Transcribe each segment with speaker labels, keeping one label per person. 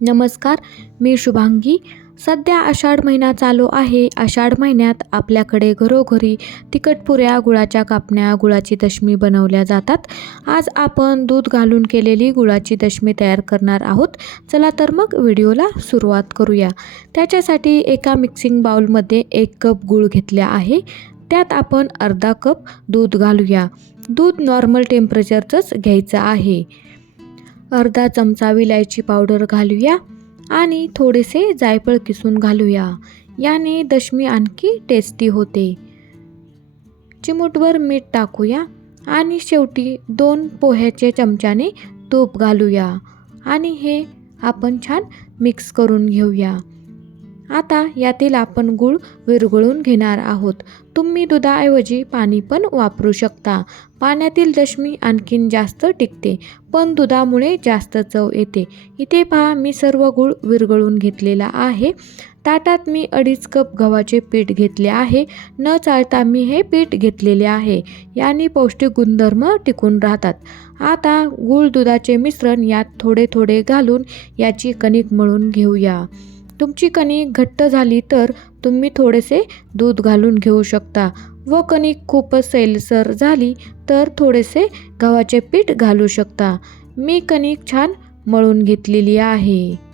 Speaker 1: नमस्कार मी शुभांगी. सध्या आषाढ महिना चालू आहे. आषाढ महिन्यात आपल्याकडे घरोघरी तिखटपुऱ्या गुळाच्या कापण्या गुळाची दशमी बनवल्या जातात. आज आपण दूध घालून केलेली गुळाची दशमी तयार करणार आहोत. चला तर मग व्हिडिओला सुरुवात करूया. त्याच्यासाठी एका मिक्सिंग बाउलमध्ये एक कप गूळ घेतल्या आहे. त्यात आपण अर्धा कप दूध घालूया. दूध नॉर्मल टेम्परेचरचंच घ्यायचं आहे. अर्धा चमचा विलायची पावडर घालूया आणि थोडेसे जायफळ किसून घालूया. याने दशमी आणखी टेस्टी होते. चिमूटवर मीठ टाकूया आणि शेवटी दोन पोह्याचे चमच्याने तूप घालूया आणि हे आपण छान मिक्स करून घेऊया. आता यातील आपण गूळ विरघळून घेणार आहोत. तुम्ही दुधाऐवजी पाणी पण वापरू शकता. पाण्यातील दशमी आणखीन जास्त टिकते पण दुधामुळे जास्त चव येते. इथे पहा मी सर्व गूळ विरघळून घेतलेला आहे. ताटात मी अडीच कप गव्हाचे पीठ घेतले आहे. न चाळता मी हे पीठ घेतलेले आहे. याने पौष्टिक गुणधर्म टिकून राहतात. आता गूळ दुधाचे मिश्रण यात थोडे थोडे घालून याची कणिक मळून घेऊया. तुमची कणिक घट्ट झाली तर तुम्ही थोडेसे दूध घालून घेऊ शकता. व कणिक खूपच सैलसर झाली तर थोडेसे गव्हाचे पीठ घालू शकता. मी कणिक छान मळून घेतलेली आहे.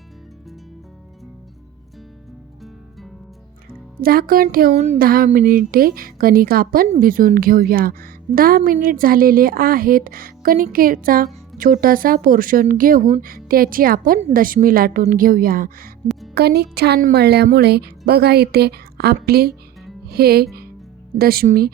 Speaker 1: झाकण ठेवून दहा मिनिटे कणिक आपण भिजवून घेऊया. दहा मिनिट झालेले आहेत. कणिकेचा छोटासा पोर्शन घेऊन त्याची आपण दशमी लाटून घेऊया. कणिक छान मळल्यामुळे बघा इथे आपली हे दशमी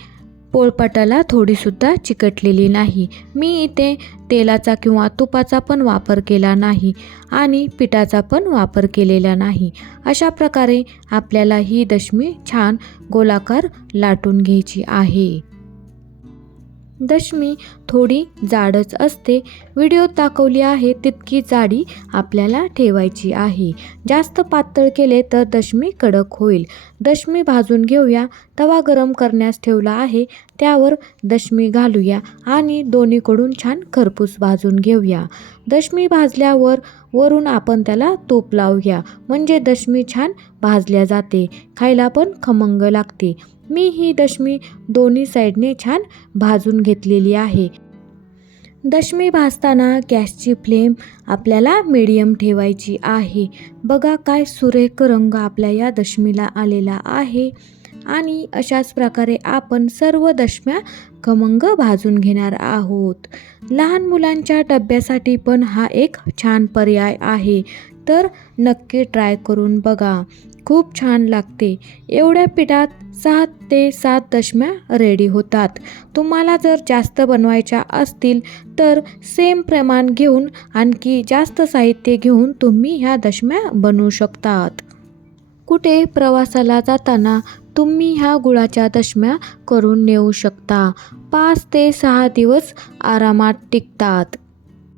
Speaker 1: पोळपाटाला थोडीसुद्धा चिकटलेली नाही. मी इथे तेलाचा किंवा तुपाचा पण वापर केला नाही आणि पिठाचा पण वापर केलेला नाही. अशा प्रकारे आपल्याला ही दशमी छान गोलाकार लाटून घ्यायची आहे. दशमी थोडी जाडच असते. व्हिडिओत दाखवली आहे तितकी जाडी आपल्याला ठेवायची आहे. जास्त पातळ केले तर दशमी कडक होईल. दशमी भाजून घेऊया. तवा गरम करण्यास ठेवला आहे. त्यावर दशमी घालूया आणि दोन्हीकडून छान खरपूस भाजून घेऊया. दशमी भाजल्यावर वरून आपण त्याला तूप लावूया. म्हणजे दशमी छान भाजल्या जाते. खायला पण खमंग लागते. मी ही दशमी दोन्ही साईडने छान भाजून घेतलेली आहे. दशमी भाजताना गॅसची फ्लेम आपल्याला मिडियम ठेवायची आहे. बघा काय सुरेख रंग आपल्या या दशमीला आलेला आहे. आणि अशाच प्रकारे आपण सर्व दशम्या खमंग भाजून घेणार आहोत. लहान मुलांच्या डब्यासाठी पण हा एक छान पर्याय आहे. तर नक्की ट्राय करून बघा. खूप छान लागते. एवढ्या पिठात सात ते सात दशम्या रेडी होतात. तुम्हाला जर जास्त बनवायच्या असतील तर सेम प्रमाण घेऊन आणखी जास्त साहित्य घेऊन तुम्ही ह्या दशम्या बनवू शकतात. कुठे प्रवासाला जाताना तुम्ही ह्या गुळाच्या दशम्या करून नेऊ शकता. पाच ते सहा दिवस आरामात टिकतात.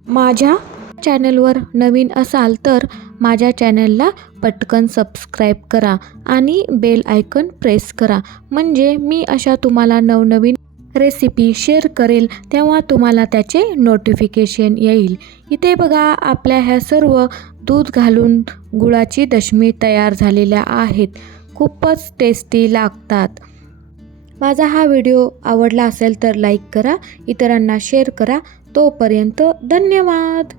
Speaker 1: माझ्या चॅनलवर नवीन असाल तर माझ्या चॅनलला पटकन सबस्क्राईब करा आणि बेल आयकन प्रेस करा. म्हणजे मी अशा तुम्हाला नवनवीन रेसिपी शेअर करेल तेव्हा तुम्हाला त्याचे नोटिफिकेशन येईल. इथे बघा आपल्या ह्या सर्व दूध घालून गुळाची दशमी तयार झालेल्या आहेत. खूपच टेस्टी लागतात. माझा हा व्हिडिओ आवडला असेल तर लाईक करा इतरांना शेअर करा. तोपर्यंत धन्यवाद!